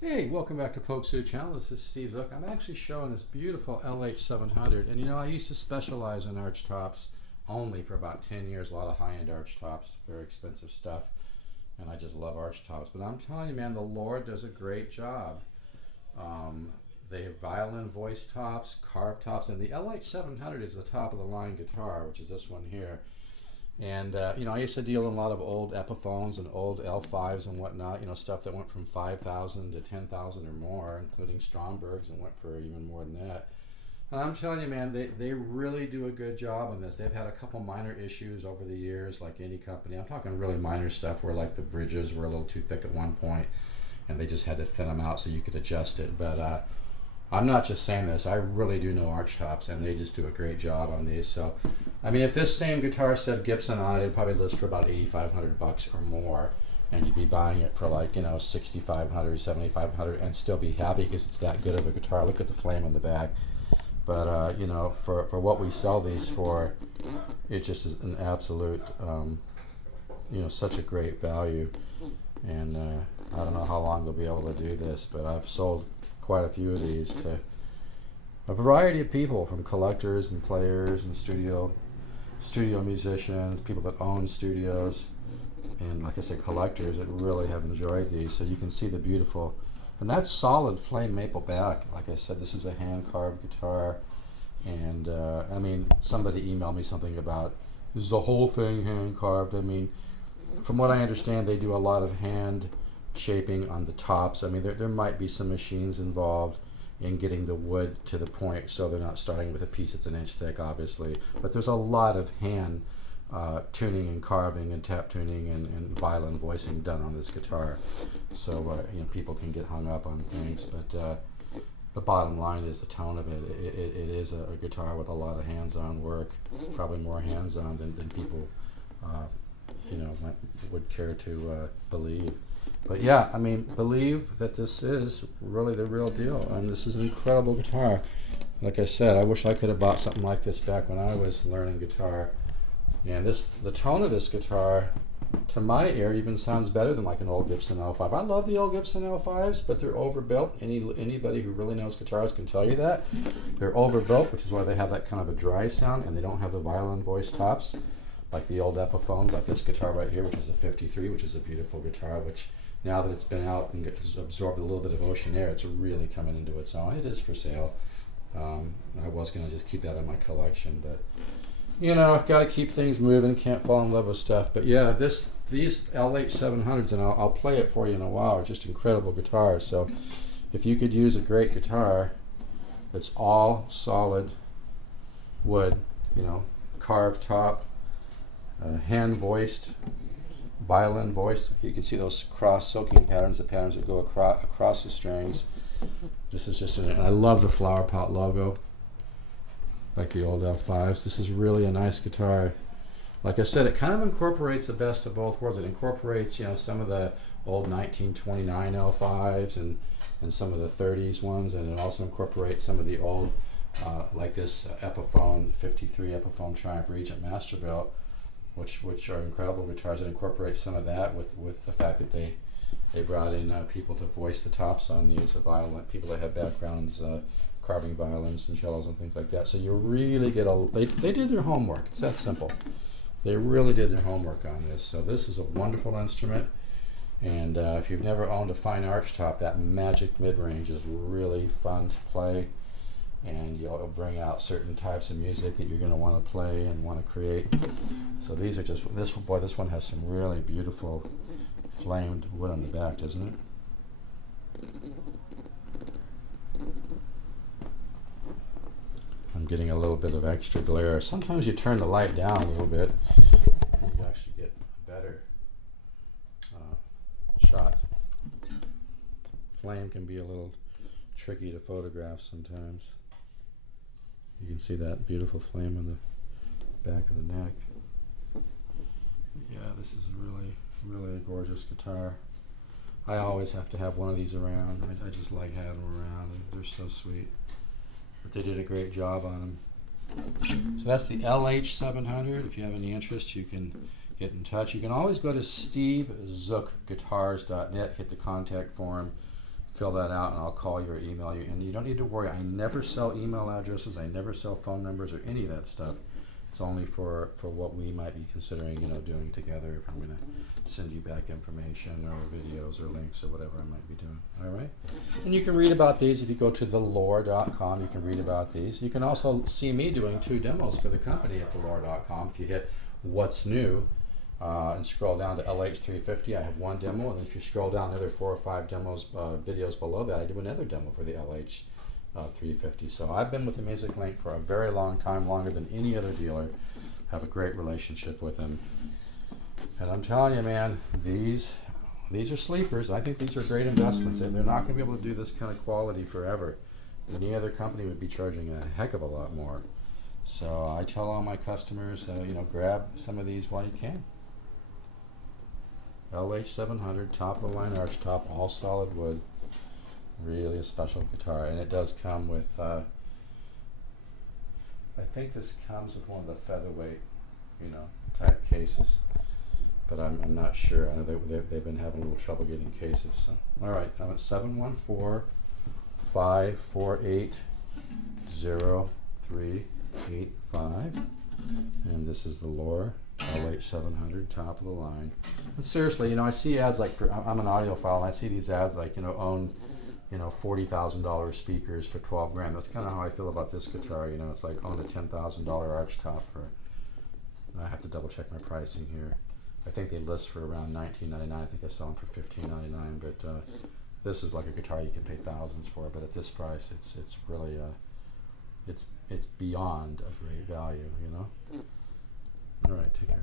Hey, welcome back to Polk Suit Channel. This is Steve Zook. I'm actually showing this beautiful LH700. And you know, I used to specialize in arch tops only for about 10 years, a lot of high-end arch tops, very expensive stuff. And I just love arch tops. But I'm telling you, man, the Loar does a great job. They have violin voice tops, carved tops, and the LH700 is the top of the line guitar, which is this one here. And you know, I used to deal in a lot of old Epiphones and old L5s and whatnot. You know, stuff that went from 5,000 to 10,000 or more, including Strombergs, and went for even more than that. And I'm telling you, man, they really do a good job on this. They've had a couple minor issues over the years, like any company. I'm talking really minor stuff where like the bridges were a little too thick at one point, and they just had to thin them out so you could adjust it. But I'm not just saying this. I really do know arch tops, and they just do a great job on these. So, I mean, if this same guitar said Gibson on it, it'd probably list for about 8,500 bucks or more, and you'd be buying it for like 6,500, 7,500, and still be happy because it's that good of a guitar. Look at the flame on the back. But you know, for what we sell these for, it just is an absolute, such a great value. And I don't know how long they'll be able to do this, but I've sold quite a few of these to a variety of people, from collectors and players and studio musicians, people that own studios, and like I said, collectors that really have enjoyed these. So you can see the beautiful, and that's solid flame maple back. Like I said, this is a hand carved guitar, and I mean, somebody emailed me something about, is the whole thing hand carved? I mean, from what I understand, they do a lot of hand shaping on the tops. I mean, there might be some machines involved in getting the wood to the point, so they're not starting with a piece that's an inch thick, obviously. But there's a lot of hand tuning and carving and tap tuning and violin voicing done on this guitar. So you know, people can get hung up on things, but the bottom line is the tone of it. It is a guitar with a lot of hands-on work, probably more hands-on than people would care to believe. But yeah, I mean, believe that this is really the real deal, and this is an incredible guitar. Like I said, I wish I could have bought something like this back when I was learning guitar. And the tone of this guitar, to my ear, even sounds better than like an old Gibson L5. I love the old Gibson L5s, but they're overbuilt. Anybody who really knows guitars can tell you that. They're overbuilt, which is why they have that kind of a dry sound, and they don't have the violin voice tops like the old Epiphones, like this guitar right here, which is a 53, which is a beautiful guitar, which now that it's been out and has absorbed a little bit of ocean air, it's really coming into its own. It is for sale. I was going to just keep that in my collection, but you know, I've got to keep things moving, can't fall in love with stuff. But yeah, these LH700s, and I'll play it for you in a while, are just incredible guitars. So if you could use a great guitar that's all solid wood, you know, carved top, hand voiced, violin voiced. You can see those cross soaking patterns, the patterns that go across the strings. This is just and I love the flower pot logo, like the old L5s. This is really a nice guitar. Like I said, it kind of incorporates the best of both worlds. It incorporates, you know, some of the old 1929 L5s and some of the 30s ones, and it also incorporates some of the old, like this Epiphone 53 Epiphone Triumph Regent Masterbuilt, which are incredible guitars. That incorporate some of that with the fact that they brought in people to voice the tops on these, people that have backgrounds carving violins and cellos and things like that. So you really get they did their homework. It's that simple. They really did their homework on this. So this is a wonderful instrument, and if you've never owned a fine arch top, that magic mid-range is really fun to play, and you'll bring out certain types of music that you're going to want to play and want to create. So these are just, this one has some really beautiful flamed wood on the back, doesn't it? I'm getting a little bit of extra glare. Sometimes you turn the light down a little bit and you actually get a better shot. Flame can be a little tricky to photograph sometimes. You can see that beautiful flame on the back of the neck. Yeah, this is really a gorgeous guitar. I always have to have one of these around. I just like having them around. They're so sweet. But they did a great job on them. So that's the LH700. If you have any interest, you can get in touch. You can always go to stevezookguitars.net, hit the contact form, fill that out and I'll call you or email you. And you don't need to worry. I never sell email addresses. I never sell phone numbers or any of that stuff. It's only for what we might be considering, you know, doing together. If I'm going to send you back information or videos or links or whatever I might be doing. All right. And you can read about these if you go to theloar.com. You can read about these. You can also see me doing 2 demos for the company at theloar.com. If you hit What's New and scroll down to LH350, I have 1 demo. And if you scroll down another 4 or 5 demos, videos below that, I do another demo for the LH350. So I've been with the Music Link for a very long time, longer than any other dealer. Have a great relationship with them. And I'm telling you, man, these are sleepers. I think these are great investments. They're not going to be able to do this kind of quality forever. Any other company would be charging a heck of a lot more. So I tell all my customers, you know, grab some of these while you can. LH700, top of the line Archtop, all solid wood. Really a special guitar, and it does come with, I think this comes with one of the featherweight, you know, type cases, but I'm not sure. I know they've been having a little trouble getting cases. So, all right, I'm at 714-548-0385, and this is the Loar LH700, top of the line. And seriously, you know, I see ads like I'm an audiophile, and I see these ads like, you know, own, you know, $40,000 speakers for 12 grand. That's kind of how I feel about this guitar. You know, it's like own a $10,000 Archtop for. I have to double check my pricing here. I think they list for around $19.99. I think I sell them for $15.99. But this is like a guitar you can pay thousands for. But at this price, it's really it's beyond a great value. You know. All right, take care.